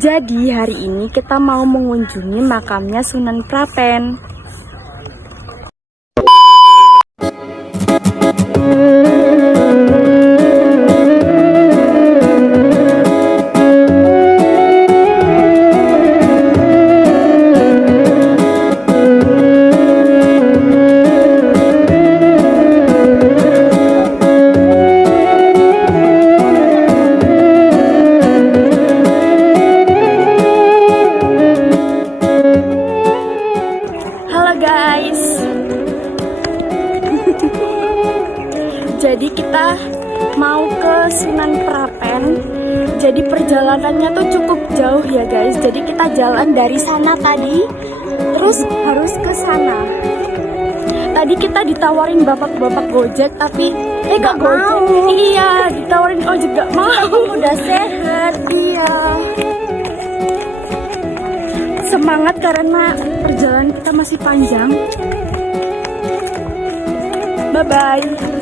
Jadi hari ini kita mau mengunjungi makamnya Sunan Prapen. Jadi kita mau ke Sunan Prapen. Jadi perjalanannya tuh cukup jauh ya guys. Jadi kita jalan dari sana tadi, terus harus ke sana. Tadi kita ditawarin bapak-bapak Gojek, tapi gak Gojek. Iya, ditawarin ojek gak mau. Udah sehat. Iya. Semangat karena perjalanan kita masih panjang. Bye-bye.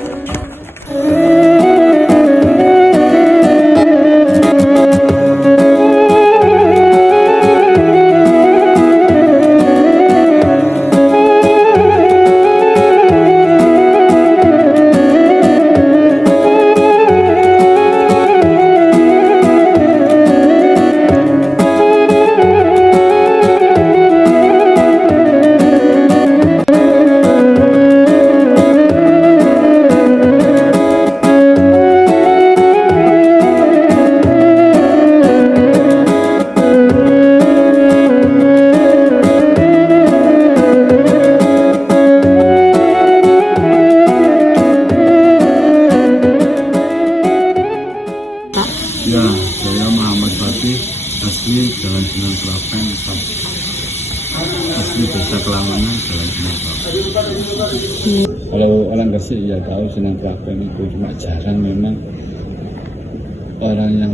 Ya, saya Muhammad Fatih, asli Jalan Sunan Prapen, asli Desa Kelanganan, Jalan Sunan Prapen. Kalau orang Gresik ya tahu Sunan Prapen itu, cuma jarang memang orang yang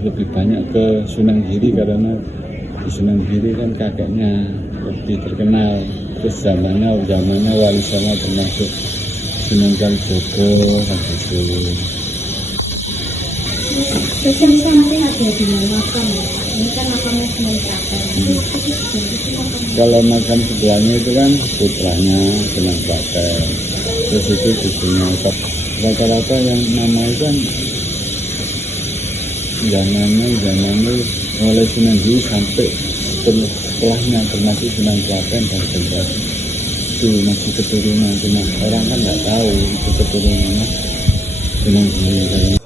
lebih banyak ke Sunan Giri, karena di Sunan Giri kan kakeknya lebih terkenal. Terus zamannya Wali Songo termasuk Sunan Kalijogo dan itu. Pesan sampai ada di makam ya, ini kan makamnya Sunan Prapen. Kalau makam sebelahnya itu kan putranya Sunan Prapen, terus itu cucunya. Rata-rata yang nama itu kan zamannya mulai Sunan Giri sampai setelahnya, termasuk Sunan Prapen dan generasi itu masih keturunan, cuma orang kan nggak tahu itu keturunannya Sunan Giri.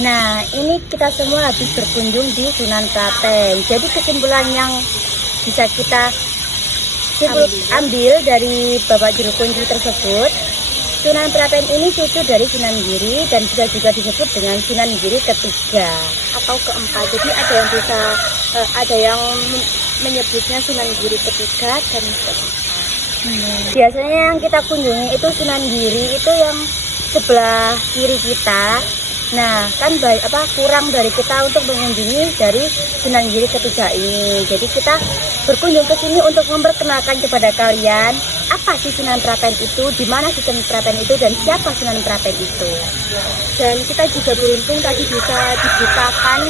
Nah, ini kita semua habis berkunjung di Sunan Prapen. Jadi kesimpulan yang bisa kita ambil dari Bapak Juru Kunci tersebut, Sunan Prapen ini cucu dari Sunan Giri dan bisa juga disebut dengan Sunan Giri ketiga atau keempat. Jadi ada yang menyebutnya Sunan Giri ketiga dan keempat. Biasanya yang kita kunjungi itu Sunan Giri itu yang sebelah kiri kita. Nah, kan kurang dari kita untuk mengunjungi dari Sunan Giri ketiga ini. Jadi kita berkunjung ke sini untuk memperkenalkan kepada kalian apa sih Sunan Prapen itu, di mana Sunan Prapen itu, dan siapa Sunan Prapen itu. Dan kita juga beruntung tadi bisa dibukakan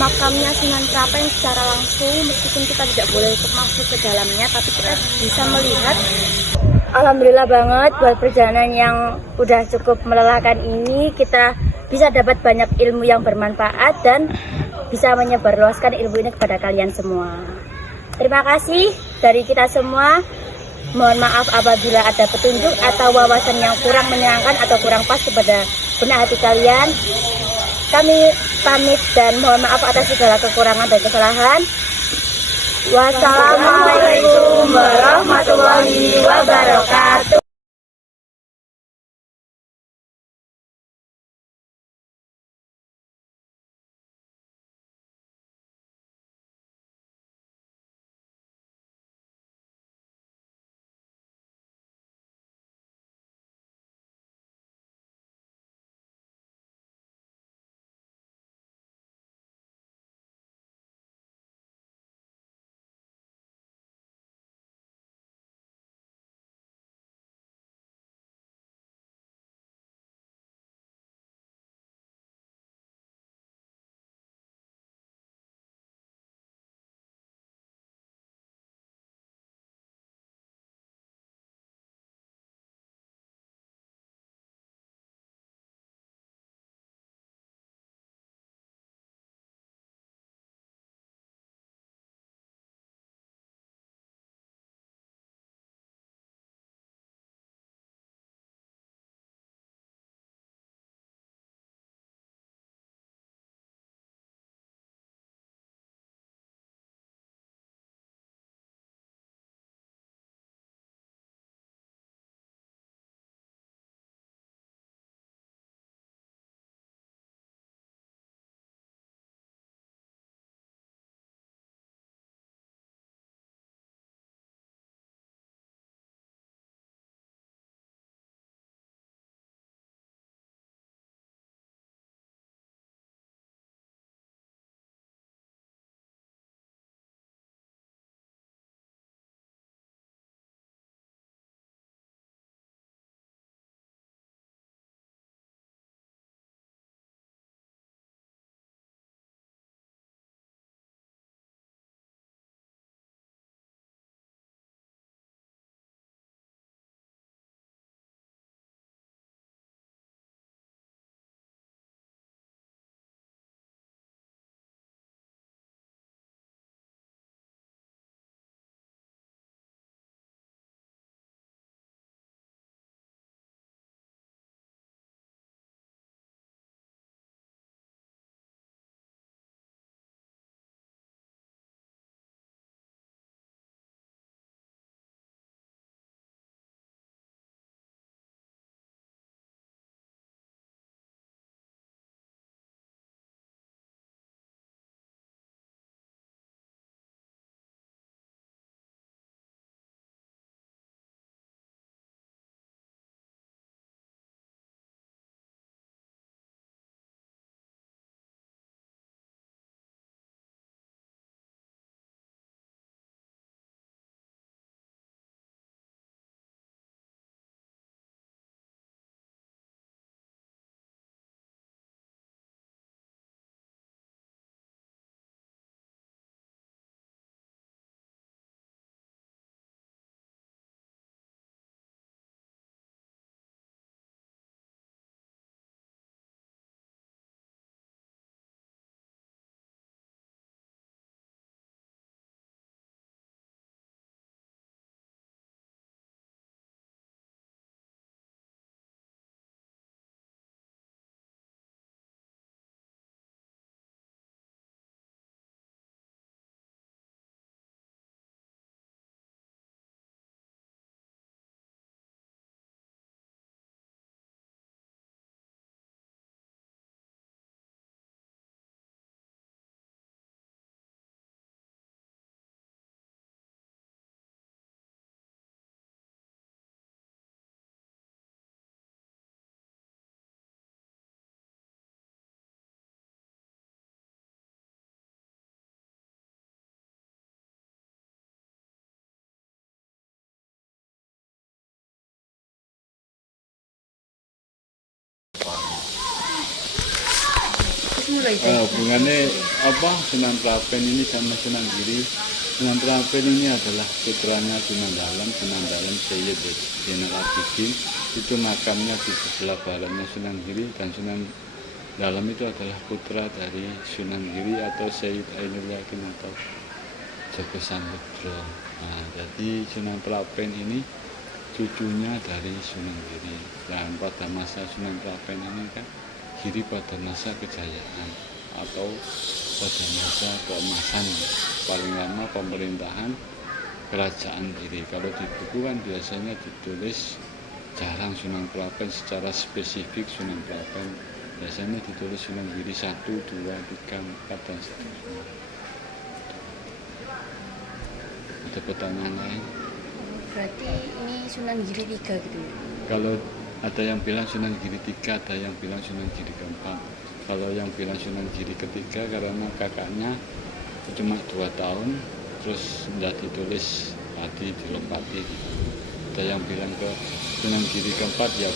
makamnya Sunan Prapen secara langsung, meskipun kita tidak boleh untuk masuk ke dalamnya, tapi kita bisa melihat. Alhamdulillah banget buat perjalanan yang udah cukup melelahkan ini, kita bisa dapat banyak ilmu yang bermanfaat dan bisa menyebarluaskan ilmu ini kepada kalian semua. Terima kasih dari kita semua. Mohon maaf apabila ada petunjuk atau wawasan yang kurang menyenangkan atau kurang pas kepada benak hati kalian. Kami pamit dan mohon maaf atas segala kekurangan dan kesalahan. Wassalamualaikum warahmatullahi wabarakatuh. Hubungannya apa Sunan Prapen ini sama Sunan Giri? Sunan Prapen ini adalah putranya Sunan Dalem Sayyid Zainal Abidin. Itu makamnya di sebelah baratnya Sunan Giri, dan Sunan Dalem itu adalah putra dari Sunan Giri atau Sayyid Ainul Yakin atau Joko Samudro. Nah, jadi Sunan Prapen ini cucunya dari Sunan Giri. Dan pada masa Sunan Prapen ini kan Giri pada masa kejayaan atau pada masa keemasan, paling lama pemerintahan kerajaan Giri. Kalau di buku kan biasanya ditulis jarang Sunan Prapen secara spesifik Sunan Prapen. Biasanya ditulis Sunan Giri 1, 2, 3, 4 dan seterusnya. Ada pertanyaan lain? Berarti ini Sunan Giri 3 gitu ya? Kalau ada yang bilang Sunan Giri 3, ada yang bilang Sunan Giri keempat. Kalau yang bilang Sunan Giri ketiga karena kakaknya cuma 2 tahun, terus tidak ditulis tadi dilompati. Ada yang bilang ke Sunan Giri keempat, ya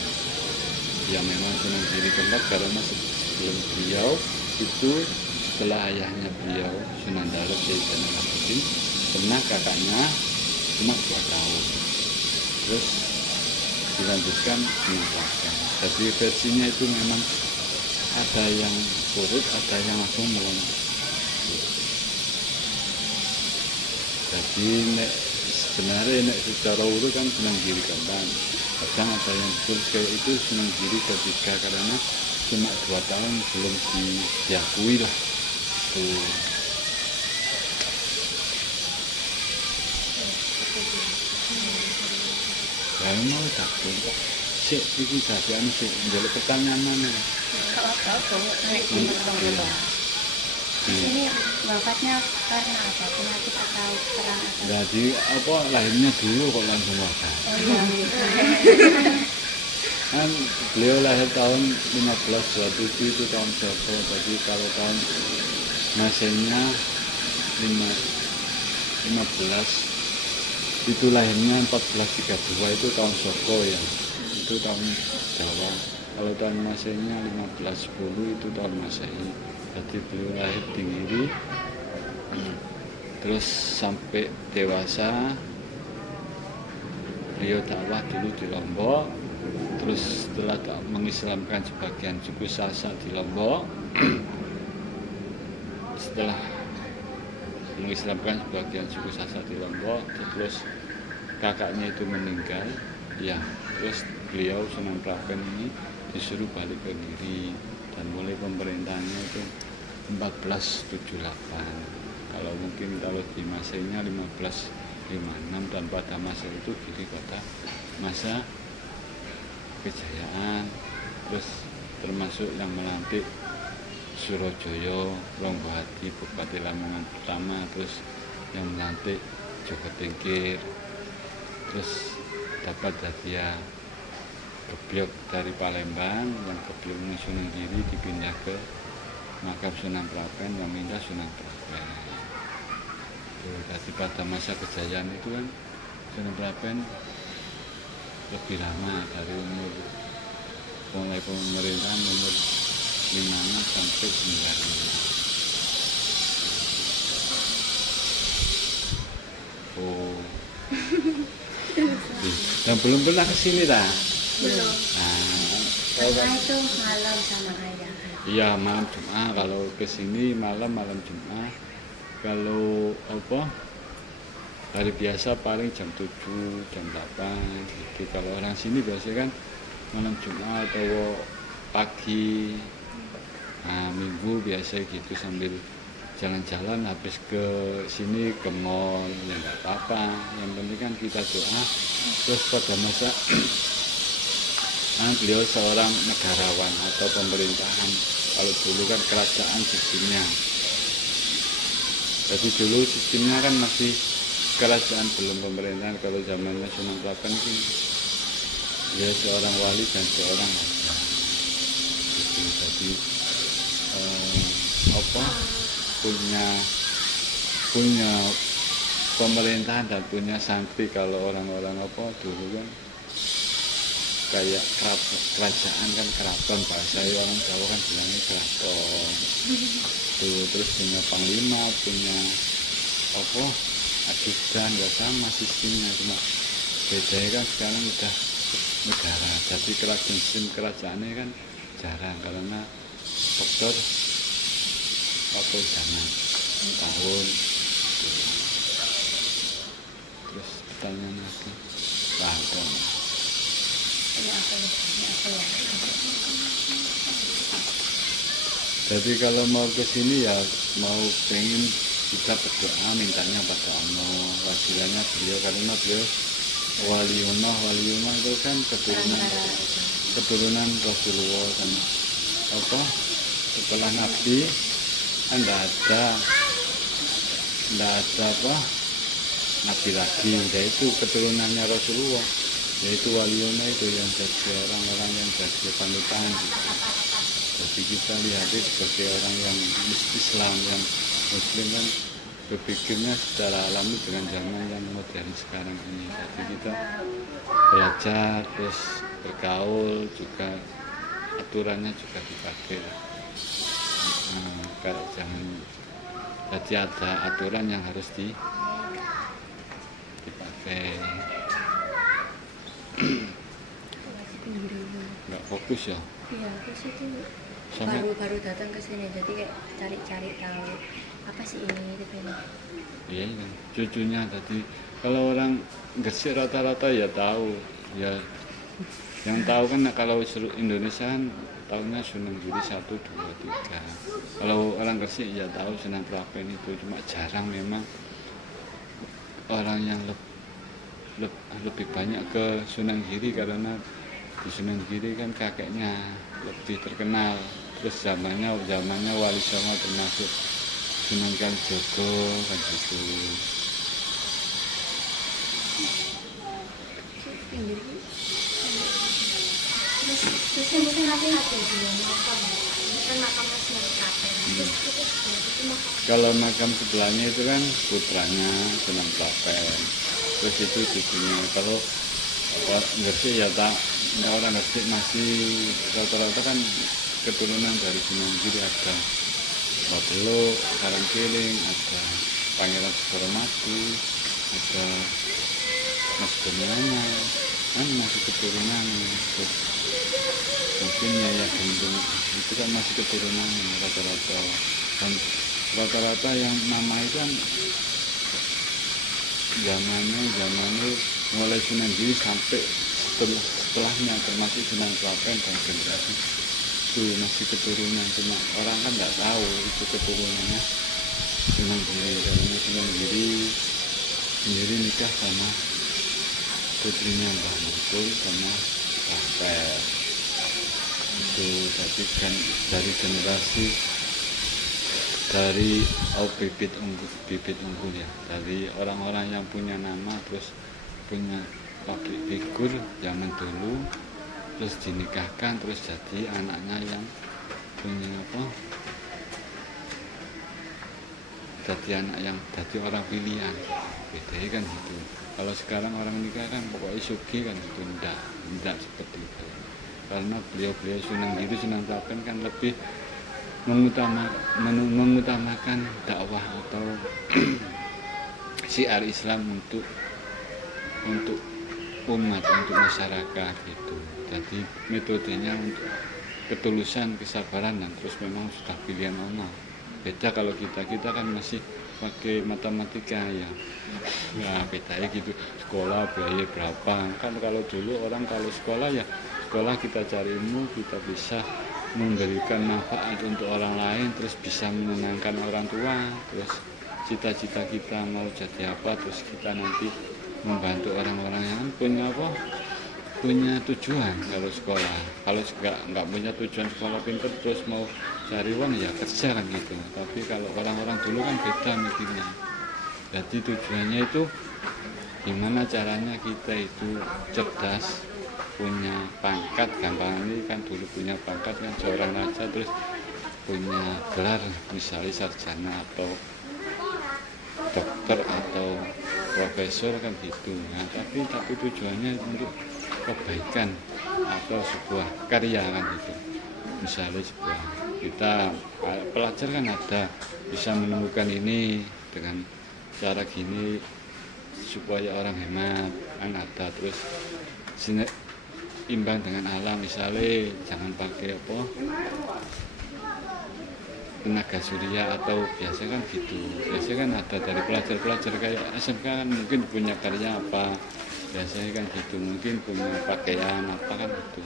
memang Sunan Giri keempat karena sebelum beliau itu setelah ayahnya beliau Sunan Dalem Kiai Zainal pernah kakaknya cuma 2 tahun, terus dilanjutkan Sunan Prapen. Jadi versinya itu memang ada yang urut, ada yang langsung melompat. Jadi sebenarnya secara urut kan Sunan Giri keempat, kadang ada yang betul itu Sunan Giri ketiga karena cuma 2 tahun belum diakui lah tuh. Saya mau takut sih itu tadi anu sih menjadi pertanyaan mana? Kalau tahu naik gunung. Di sini wafatnya karena apa? Penyakit atau perang atau? Jadi apa lahirnya dulu kok langsung wafat? Oh iya. Kan beliau lahir tahun 1527 itu tahun Joko. Jadi kalau tahun Masehinya 15 itu lahirnya 1432 itu tahun Joko ya, itu tahun Jawa. Kalau tahun Masehinya 1510 itu tahun Masehi. Jadi beliau lahir di Giri, terus sampai dewasa beliau dakwah dulu di Lombok, terus setelah mengislamkan sebagian suku Sasak di Lombok, setelah mengislamkan sebagian suku Sasak di Lombok, terus kakaknya itu meninggal, ya, terus beliau Sunan Prapen ini disuruh balik ke Giri dan mulai pemerintahannya itu 1478. Kalau mungkin kalau di masanya 1556 dan pada masa itu Giri pada masa kejayaan, terus termasuk yang melantik Surojoyo, Ronggowati, Bupati Lamongan pertama, terus yang melantik Joko Tingkir, terus dapat hadiah kebyok dari Palembang, yang kebyoknya Sunan Giri dipindah ke makam Sunan Prapen, yang minta Sunan Prapen. Jadi pada masa kejayaan itu kan Sunan Prapen lebih lama dari umur mulai pemerintahan umur 56 sampai 9. Oh. Dan belum pernah kesini dah. Belum. Nah, Karena itu malam sama ayah. iya malam Jumat. Kalau kesini malam Jumat. Kalau apa? Hari biasa paling jam 7, jam 8 gitu. Kalau orang sini biasanya kan malam Jumat atau pagi. Nah, Minggu biasa gitu sambil jalan-jalan habis ke sini ke mall ya nggak apa-apa, yang penting kan kita doa. Terus pada masa beliau seorang negarawan atau pemerintahan, kalau dulu kan kerajaan sistemnya, jadi dulu sistemnya kan masih kerajaan belum pemerintahan. Kalau zamannya Sunan Prapen kan dia seorang wali dan seorang raja gitu. Jadi punya pemerintahan dan punya santri. Kalau orang-orang dulu kan kayak kerajaan kan keraton, bahasa orang Jawa kan bilangnya keraton tuh. Terus punya panglima, punya ajudan, nggak sama sistemnya, cuma bedanya kan sekarang udah negara. Jadi sistem kerajaannya kan jarang karena faktor zaman tahun. misalnya Nabi Lampung. Jadi kalau mau ke sini ya mau pengen kita berdoa mintanya pada Allah, wasilanya beliau karena beliau waliullah itu kan keturunan Rasulullah kan apa setelah Nabi kan tidak ada apa Nabi lagi, yaitu keturunannya Rasulullah, yaitu waliullah itu yang jadi orang-orang yang jadi panutan gitu. Jadi kita lihat sebagai orang yang Islam, yang Muslim kan berpikirnya secara alami dengan zaman yang modern sekarang ini. Jadi kita belajar terus bergaul juga aturannya juga dipakai. Kalau jangan jadi ada aturan yang harus dipakai. Nggak fokus ya? Iya, terus itu Sampai baru datang ke sini, jadi kayak cari-cari tahu apa sih ini gitu. iya kan cucunya tadi kalau orang Gresik rata-rata ya tahu ya, yang tahu kan kalau seluruh Indonesia kan tahunya Sunan Giri 1, 2, 3. Kalau orang Gresik ya tahu Sunan Prapen itu, cuma jarang memang orang yang lebih banyak ke Sunan Giri karena di Sunan Giri kan kakeknya lebih terkenal, terus zamannya Wali Songo termasuk Sunan Kalijogo kan gitu. Kalau makam sebelahnya itu kan putranya Sunan Prapen, terus itu cucunya. Kalau Gresik ya tak, orang Gresik masih rata-rata kan keturunan dari Sunan Giri, ada Babelo, Karangkiling, ada Pangeran Sukoromadu, ada Mas Kurnianya, kan masih keturunan. Terus mungkin ya Gendung itu kan masih keturunan rata-rata, dan rata-rata yang nama itu kan zamannya mulai Sunan Giri sampai setelahnya termasuk Sunan Prapen dan generasi itu masih keturunan, cuma orang kan nggak tahu itu keturunannya Sunan Giri. Karena Sunan Giri sendiri nikah sama putrinya Mbah Mungkul sama Prapen itu. Jadi kan dari generasi dari bibit unggul ya, dari orang-orang yang punya nama terus punya public figur zaman dulu, terus dinikahkan terus jadi anaknya yang punya apa, jadi anak yang jadi orang pilihan. Bedanya kan gitu. Kalau sekarang orang nikah kan pokoknya sugi kan gitu, enggak seperti itu. Karena beliau Sunan Giri, Sunan Prapen kan lebih mengutamakan dakwah atau syiar Islam untuk umat, untuk masyarakat gitu. Jadi metodenya untuk ketulusan, kesabaran, dan terus memang sudah pilihan Allah. Beda kalau kita kan masih pakai matematika ya. Nah, bedanya gitu. Sekolah biaya berapa? Kan kalau dulu orang kalau sekolah ya sekolah kita cari ilmu, kita bisa memberikan manfaat untuk orang lain, terus bisa menenangkan orang tua, terus cita-cita kita mau jadi apa, terus kita nanti membantu orang-orang yang punya tujuan. Kalau sekolah, kalau nggak punya tujuan sekolah pintar terus mau cari uang ya kerja kan gitu. Tapi kalau orang-orang dulu kan beda mikirnya. Jadi tujuannya itu gimana caranya kita itu cerdas, punya pangkat, gampang ini kan dulu punya pangkat kan seorang raja, terus punya gelar misalnya sarjana atau dokter atau profesor kan gitu. Nah, tapi tujuannya untuk kebaikan atau sebuah karya kan gitu. Misalnya sebuah kita pelajar kan ada bisa menemukan ini dengan cara gini supaya orang hemat kan ada, terus imbang dengan alam, misalnya jangan pakai apa tenaga surya atau biasanya kan gitu. Biasanya kan ada dari pelajar-pelajar kayak SMK kan mungkin punya karya apa, biasanya kan gitu, mungkin punya pakaian apa kan gitu,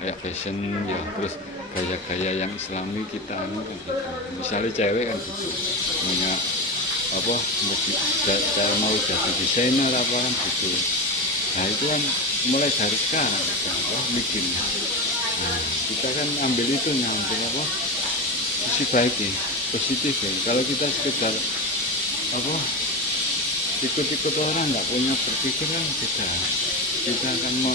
kayak fashion ya, terus gaya-gaya yang islami kita kan gitu. Misalnya cewek kan gitu, punya apa, cara mau jadi desainer apa kan gitu. Nah itu kan mulai dari sekarang kita apa bikinnya. Nah kita kan ambil itu, ambil apa sisi baik ya, positif ya. Kalau kita sekedar apa ikut-ikut orang nggak punya berpikir kan kita akan mau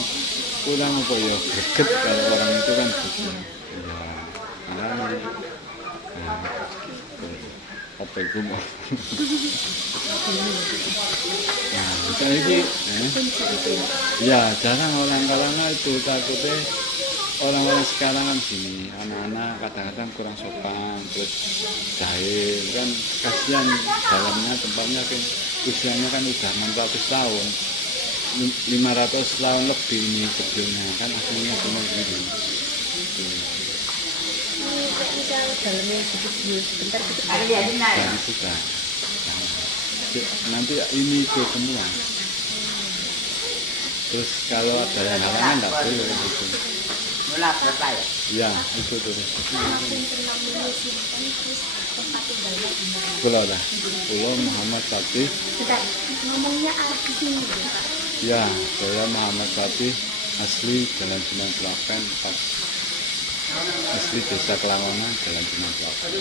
kurang apa ya, greget kalau orang itu kan gitu ya. Nah, apa itu mau nah misalnya ini ya jarang orang kalangan itu, takutnya orang-orang sekarang kan gini, anak-anak kadang-kadang kurang sopan, terus jahil kan, kasihan dalamnya tempatnya kan usianya kan udah 600 tahun 500 tahun lebih ini sebelumnya kan, aslinya cuma gini Misal dalamnya video sebentar gitu. jangan suka nanti ini itu semua. Terus kalau ada yang halangan nggak boleh gitu. Ya itu tuh. Pulau lah, Pulau Muhammad Fatih. Ngomongnya arah ke sini. Ya, saya Muhammad Fatih, asli Jalan Sunan Klapen, asli Desa Kelangonan, Jalan Sunan Klapen.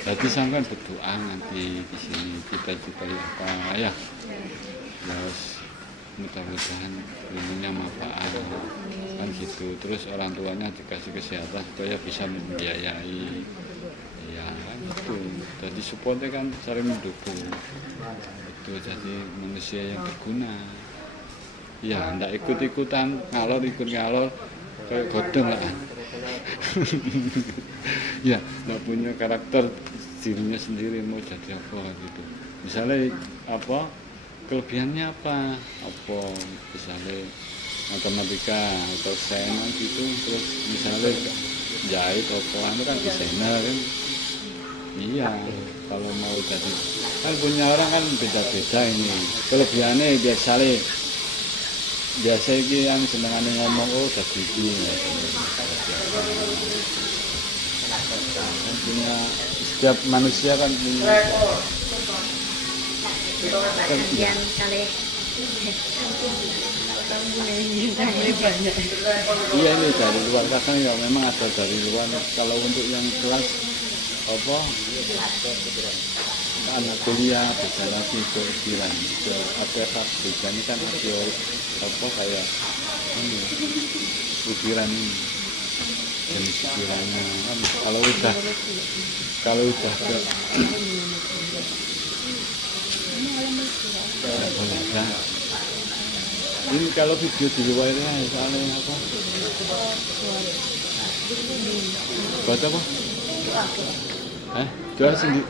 Berarti sampai berdoa nanti di sini kita apa ya, terus mudah-mudahan ilmunya manfaat kan gitu. Terus orang tuanya dikasih kesehatan supaya bisa membiayai, ya kan gitu. Jadi supportnya kan saling mendukung. Itu jadi manusia yang berguna. Ya, ndak ikut-ikutan ikut ngalor kayak godong lah. Ya, nggak punya karakter dirinya sendiri mau jadi apa gitu. Misalnya apa kelebihannya apa misalnya matematika atau sains gitu, terus misalnya jahit apa kan desainer kan. Iya, kalau mau jadi kan punya orang kan beda-beda ini kelebihannya. Biasa ini yang senengannya ngomong jadi ini kan punya, setiap manusia kan punya Yang kali iya ini dari luar, kadang ya memang ada dari luar. Kalau untuk yang kelas apa anak kuliah beda lagi ke ukiran, ke apa ini kan ada apa kayak ini ukiran ini jenis ukirannya kan. Kalau udah ke boleh. Ini kalau video di luar ini soalnya apa? Buat apa? Doa sendiri.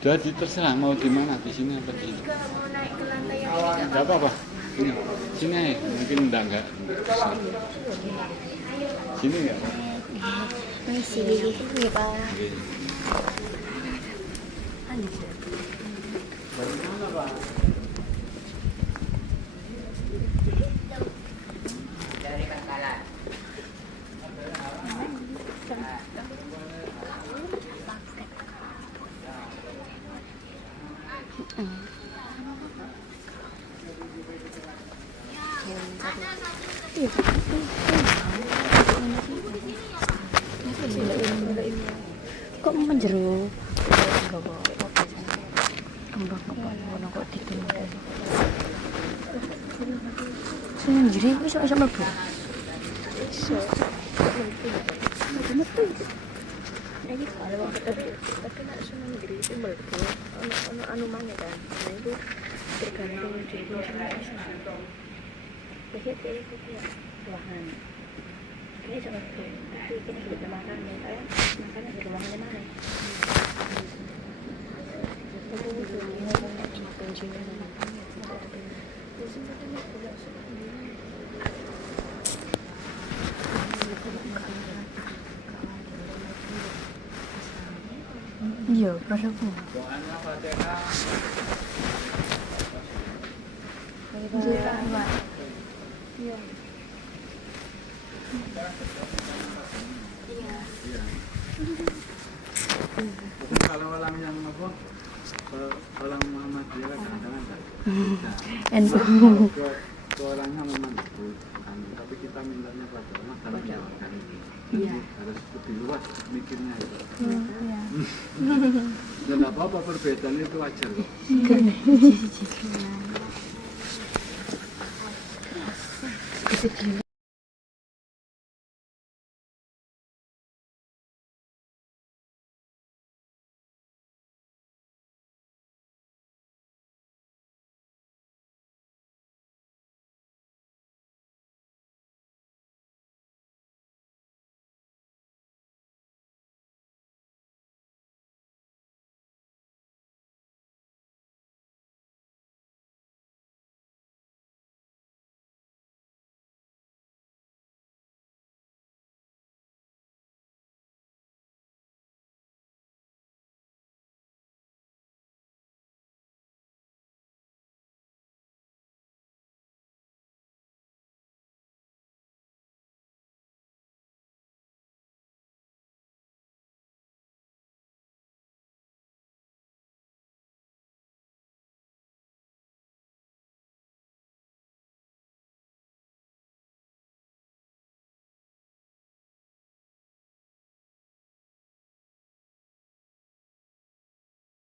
Doa terserah mau di mana, di sini apa di sini? Enggak apa-apa. Sini aja. Mungkin enggak. Sini enggak? masih ya Pak. Kok menjeru? Kembang kepala kok ditunda. Sendiri bisa mlebu. Iso. Metu. Ini kalau wong tapi nek sendiri itu mlebu ono anu mangnya kan. Nah itu tergantung di biasanya itu lahan. Ini seperti itu ini sudah makan ya saya makannya di rumah mana? Aku itu ngomong sama penjual. Terus itu juga sudah Doanya Fatihah. Bukan kalau orang yang apa? Orang Muhammadiyah kadang-kadang enggak. Ke orangnya memang itu, tapi kita mintanya pada Allah karena mendoakan itu. Harus lebih luas mikirnya itu. Dan apa-apa perbedaan itu wajar kok.